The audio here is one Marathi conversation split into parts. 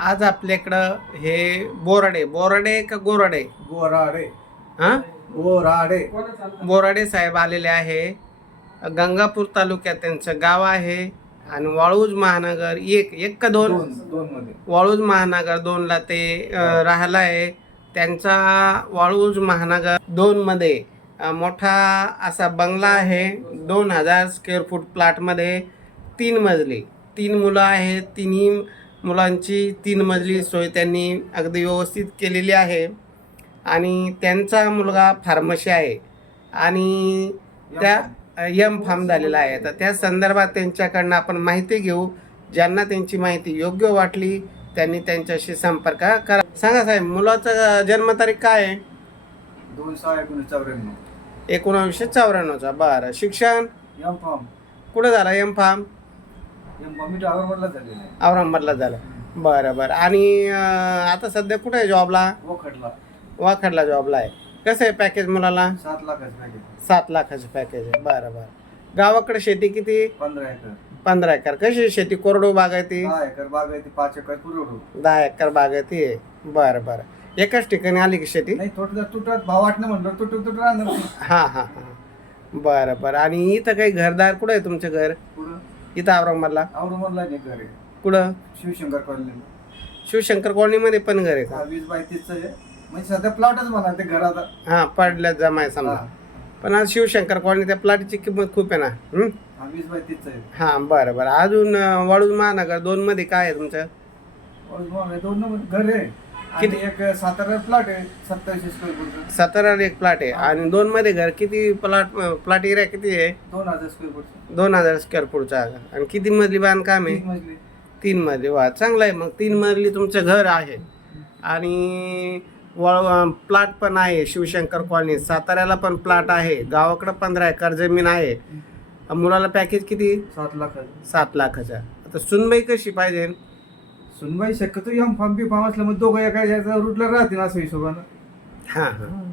आज आपल्याकडं हे बोराडे बोराडे का गोराडे? गोराडे. हा? गोराडे. बोराडे साहेब आलेले आहे. गंगापूर तालुक्यात त्यांचं गाव आहे आणि वाळूज महानगर एक एक का दोन? वाळूज महानगर दोनला ते अ, राहिला आहे त्यांचा वाळूज महानगर दोनमध्ये मोठा असा बंगला आहे. दोन हजार स्क्वेअर फूट प्लॉटमध्ये तीन मजली. तीन मुलं आहेत तिन्ही मुलांची तीन मजली सोय त्यांनी अगदी व्यवस्थित केलेली आहे. आणि त्यांचा मुलगा फार्मसी आहे. आणि त्या यम फार्म झालेला आहे. तर त्या संदर्भात त्यांच्याकडनं आपण माहिती घेऊ. ज्यांना त्यांची माहिती योग्य वाटली त्यांनी त्यांच्याशी संपर्क करा. सांगा साहेब मुलाचा जन्मतारीख काय आहे? दोन सहा एकोणीस चौऱ्याण्णव. एकोणावीसशे चौऱ्याण्णवचा. बरं. शिक्षण? M pharm. कुठं झालं एम फार्म? झालेला आहे. औरंगाबादला झालं. बरं बरं. आणि अं, आता सध्या कुठे आहे जॉबला? वो खटला वाखडला जॉबला आहे. कसं आहे पॅकेज मुलाला? सात लाखाचं पॅकेज सात लाखाचं पॅकेज आहे. बरं बरं. गावाकडे शेती किती? पंधरा एकर. पंधरा एकर. कशी आहे शेती? कोरडो बाग आहे ती? दहा एकर बाग आहे ती पाच एकर पुरवठो दहा एकर बाग आहे बरं बरं. एकाच ठिकाणी आली की शेती? नाही थोडं तुटत भाव वाटणं म्हणलं तुटत तुटत राहणार. हां हां हां. बरं बरं. आणि इथं काही घरदार कुठं आहे तुमचं घर? इथं औरंगाबादला? औरंगाबादला नाही घर आहे. कुठं? शिवशंकर कॉलनी. शिवशंकर कॉलनीमध्ये पण घर आहे हा का वीस बाय तीसचं आहे. म्हणजे सध्या प्लॉटच म्हणा ते घरात. हां पडल्यात जमाय समजा. हा. पण आज शिवशंकर कॉलनी त्या प्लॉटची किंमत खूप आहे ना? हं? हा, वीस बाय तीसचं आहे. हां बरं बरं. अजून अं, वाळूज महानगर दोनमध्ये काय आहे तुमचं? औरंगाबाद आहे, दोन नंबर घर आहे. किती? एक सातारा प्लॉट आहे सत्तावीसशे स्क्वेअर फूटचं सतरा एक प्लॉट आहे. आणि दोनमध्ये घर किती प्लॉट प्लॉट एरिया किती आहे? दोन हजार स्क्वेअर फूटचं दोन हजार स्क्वेअर फूटचा आणि किती मजली बांधकाम आहे? तीन मजली. वा चांगलं आहे. मग तीन मजली तुमचं घर आहे. आणि वळ प्लॉट पण आहे शिवशंकर कॉलनी साताऱ्याला पण प्लॉट आहे. गावाकडं पंधरा एकर जमीन आहे. मुलाला पॅकेज किती? सात लाख सात लाखाचा आता सुनबाई कशी पाहिजे? सुनबाई शक्यतो एम फॉर्म बी फॉर्म असलं मग दोघं एका याचा रूटला राहतील असं हिशोबानं. हां हां.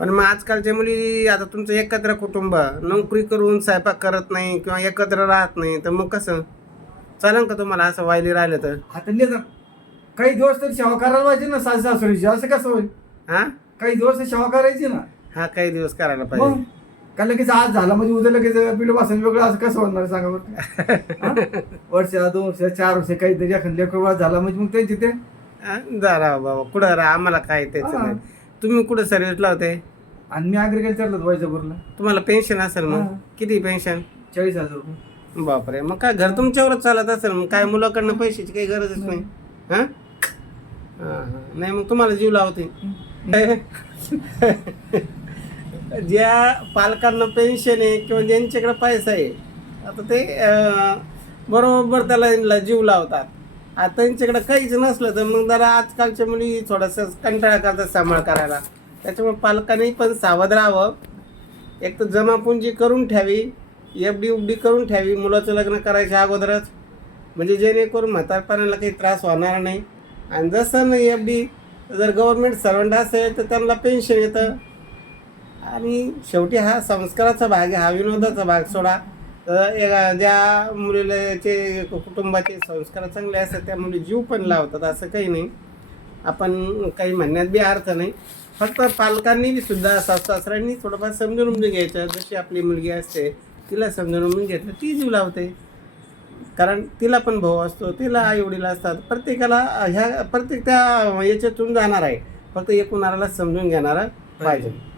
पण मग आजकालच्या मुली आता तुमचं एकत्र कुटुंब नोकरी करून स्वयंपाक करत नाही किंवा एकत्र राहत नाही तर मग कसं? चालेल का तुम्हाला असं वायली राहिलं तर? आता नाही काही दिवस तरी सेवा करायला पाहिजे ना सासू सासरीची असं कसं होईल? हां? काही दिवस तर सेवा करायची ना. हा काही दिवस करायला मग? पाहिजे. का लगेच आज झाला? म्हणजे उद्या लगेच पिढी बसायला वेगळं असं कसं होणार सांगा बरं? वर्ष दोन वर्ष चार वर्ष काहीतरी एखादं लेकर झाला म्हणजे मग त्यांची ते? हा, जा राव बाबा कुठं राहा आम्हाला काय त्याचं. नाही. तुम्ही कुठं सर्व्हिसला होते? आणि मी ॲग्रिकल्चरला वैजापूरला. तुम्हाला पेन्शन असेल मग. किती पेन्शन चाळीस हजार रुपये. बापरे मग काय घर तुमच्यावरच चालत असेल? मग काय मुलाकडनं पैशाची काही गरजच नाही. हा. नाही मग तुम्हाला जीव लावते ज्या पालकांना पेन्शन आहे किंवा ज्यांच्याकडे पैसा आहे आता ते बरोबर त्याला जीव लावतात. आता त्यांच्याकडे काहीच नसलं तर मग जरा आजकालच्या मुली थोडंसं कंटाळा करतात सांभाळ करायला. त्याच्यामुळे पालकांनी पण सावध राहावं. एक तर जमापुंजी करून ठेवी एफ डी उफ डी करून ठेवी मुलाचं लग्न करायच्या अगोदरच. म्हणजे जेणेकरून म्हातारपणाला काही त्रास होणार नाही. आणि जसं नाही एफ डी जर गव्हर्मेंट सर्वंट असेल तर त्यांना पेन्शन येतं. आणि शेवटी हा संस्काराचा भाग आहे हा विनोदाचा भाग सोडा. तर एका- ज्या मुलीचे कुटुंबाचे संस्कार चांगले असतात त्या मुली जीव पण लावतात असं काही नाही. आपण काही म्हणण्यात बी अर्थ नाही. फक्त पालकांनी बी सुद्धा सासू सासऱ्यांनी थोडंफार समजून उमजून घ्यायचं. जशी आपली मुलगी असते तिला समजून उमजून घेतलं ती जीव लावते. कारण तिला पण भाऊ असतो तिला आई वडील असतात. प्रत्येकाला ह्या प्रत्येक त्या याच्यातून जाणार आहे. फक्त एकूणाला समजून घेणारा पाहिजे.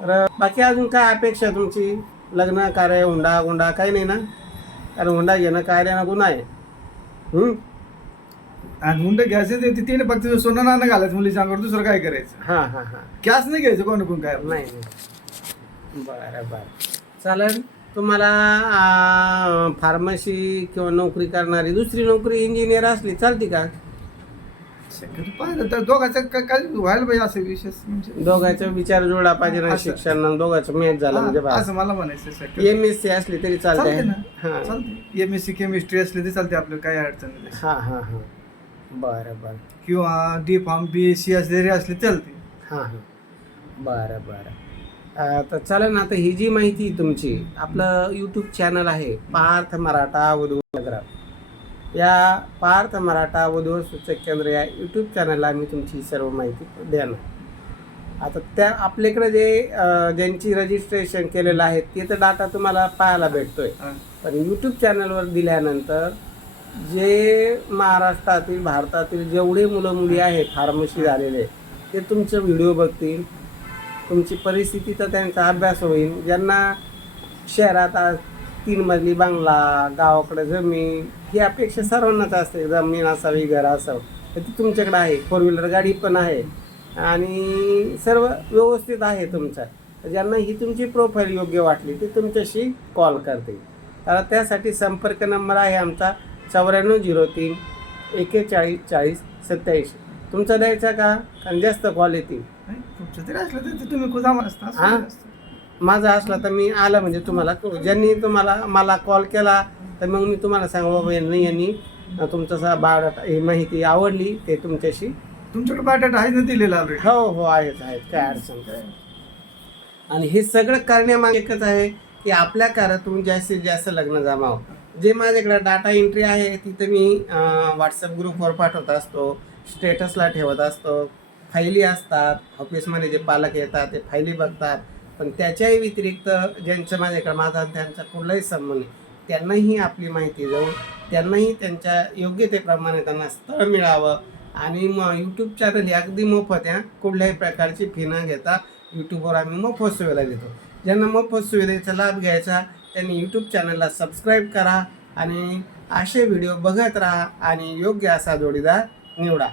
तर बाकी अजून काय अपेक्षा तुमची? लग्न कार्य हुंडा गुंडा काही नाही ना? कारण हुंडा घेणं कार्यानं गुन्हा आहे. हम्म? आणि मुंडे घ्यायचे ते ते तिने फक्त सोनं नाणं घालायचं मुलीच्या अंगावर दुसरं काय करायचं? हां हां हां. कॅश नाही घ्यायचं कोण कोण काय? नाही नाही. बरं बरं. चालेल तुम्हाला फार्मसी किंवा नोकरी करणारी दुसरी नोकरी इंजिनियर असली चालते का? शक्यतो तर दोघांचं का- काय व्हायला पाहिजे असं विशेष म्हणजे दोघांचा विचार जुळला पाहिजे ना असं. शिक्षण आणि दोघांचं मॅच झालं म्हणजे हा, असं मला म्हणायचं शक्यतो एम एस सी असली तरी चालते चालते ना. हां. चालते एम एस सी केमिस्ट्री असली तरी चालते आपलं काही अडचण नाही. हां हां हां. बरं बरं. किंवा D pharm B S C असलेली असली चालते हां हां. बरं बरं. अं, तर चालेल ना आता ही जी माहिती तुमची आपलं यूट्यूब चॅनल आहे पार्थ मराठा वधू या पार्थ मराठा वधूवर सूचक केंद्र या यूट्यूब चॅनलला मी तुमची सर्व माहिती देणार. आता त्या आपल्याकडे जे ज्यांची रजिस्ट्रेशन केलेलं आहे ते तर डाटा तुम्हाला पाहायला भेटतोय. पण यूट्यूब चॅनलवर दिल्यानंतर जे महाराष्ट्रातील भारतातील जेवढे मुलं मुली आहेत फार्मसी झालेले ते तुमचे व्हिडिओ बघतील. तुमची परिस्थिती तर त्यांचा अभ्यास होईल. ज्यांना शहरात तीन मजली बंगला गावाकडे जमीन ही अपेक्षा सर्वांनाच असते जमीन असावी घर असावं. तर ती तुमच्याकडे आहे. फोर व्हीलर गाडी पण आहे. आणि सर्व व्यवस्थित आहे तुमचं. तर ज्यांना ही तुमची प्रोफाईल योग्य वाटली ते तुमच्याशी कॉल करते तर त्यासाठी संपर्क नंबर आहे आमचा चौऱ्याण्णव झिरो तीन एकेचाळीस चाळीस सत्याऐंशी. तुमचा द्यायचा का? कारण जास्त कॉल येतील नाही, तुमचं तरी असलं तरी तुम्ही खुद असता असं हा? माझा असला तर मी आलं म्हणजे तुम्हाला. ज्यांनी तुम्हाला मला कॉल केला तर मग मी तुम्हाला सांगू बाबा यांनी यांनी तुमचा बायोडाटा ही माहिती आवडली ते तुमच्याशी. तुमच्याकडे बायोडाटा आहे ना दिलेला हो हो आहेत आहेत काय अडचण काय आणि हे सगळं करण्यामागे एकच आहे की आपल्या कारातून जास्तीत जास्त लग्न जमावं. जे माझ्याकडे डाटा एंट्री आहे तिथं मी व्हॉट्सअप ग्रुपवर पाठवत असतो स्टेटसला ठेवत असतो. फाईली असतात ऑफिसमध्ये जे पालक येतात ते फाईली बघतात. पण त्याच्याही व्यतिरिक्त ज्यांचं माझ्याकडे माझा त्यांचा कुठलाही संबंध नाही त्यांनाही आपली माहिती जाऊन त्यांनाही त्यांच्या योग्यतेप्रमाणे त्यांना स्थळ मिळावं आणि मग यूट्यूब चॅनल हे अगदी मोफत आहे कुठल्याही प्रकारची फी न घेता यूट्यूबवर आम्ही मोफत सुविधा देतो. ज्यांना मोफत सुविधेचा लाभ घ्यायचा त्यांनी यूट्यूब चॅनलला सबस्क्राईब करा आणि असे व्हिडिओ बघत राहा आणि योग्य असा जोडीदार निवडा.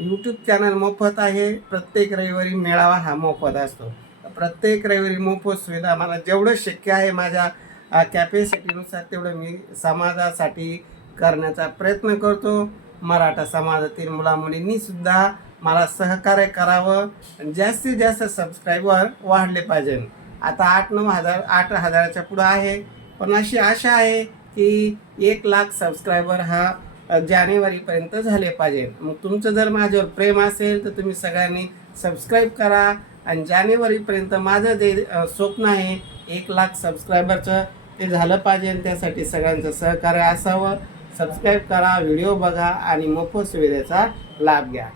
यूट्यूब चॅनल मोफत आहे प्रत्येक रविवारी मेळावा हा मोफत असतो. प्रत्येक रविवारी मोफत सुविधा मला जेवढं शक्य आहे माझ्या कॅपॅसिटीनुसार तेवढं मी समाजासाठी करण्याचा प्रयत्न करतो. मराठा समाजातील मुलामुलींनी सुद्धा मला सहकार्य करावं आणि जास्तीत जास्त सबस्क्रायबर वाढले पाहिजे. आता आठ नऊ हजार आठ हजाराच्या पुढं आहे. पण अशी आशा आहे की एक लाख सबस्क्रायबर हा जानेवारीपर्यंत झाले पाहिजे. मग तुमचं जर माझ्यावर प्रेम असेल तर तुम्ही सगळ्यांनी सबस्क्राईब करा. आणि जानेवारीपर्यंत माझं जे स्वप्न आहे एक लाख सबस्क्रायबरचं ते झालं पाहिजे आणि त्यासाठी सगळ्यांचं सहकार्य असावं. सबस्क्राईब करा व्हिडिओ बघा आणि मोफत सुविधेचा लाभ घ्या.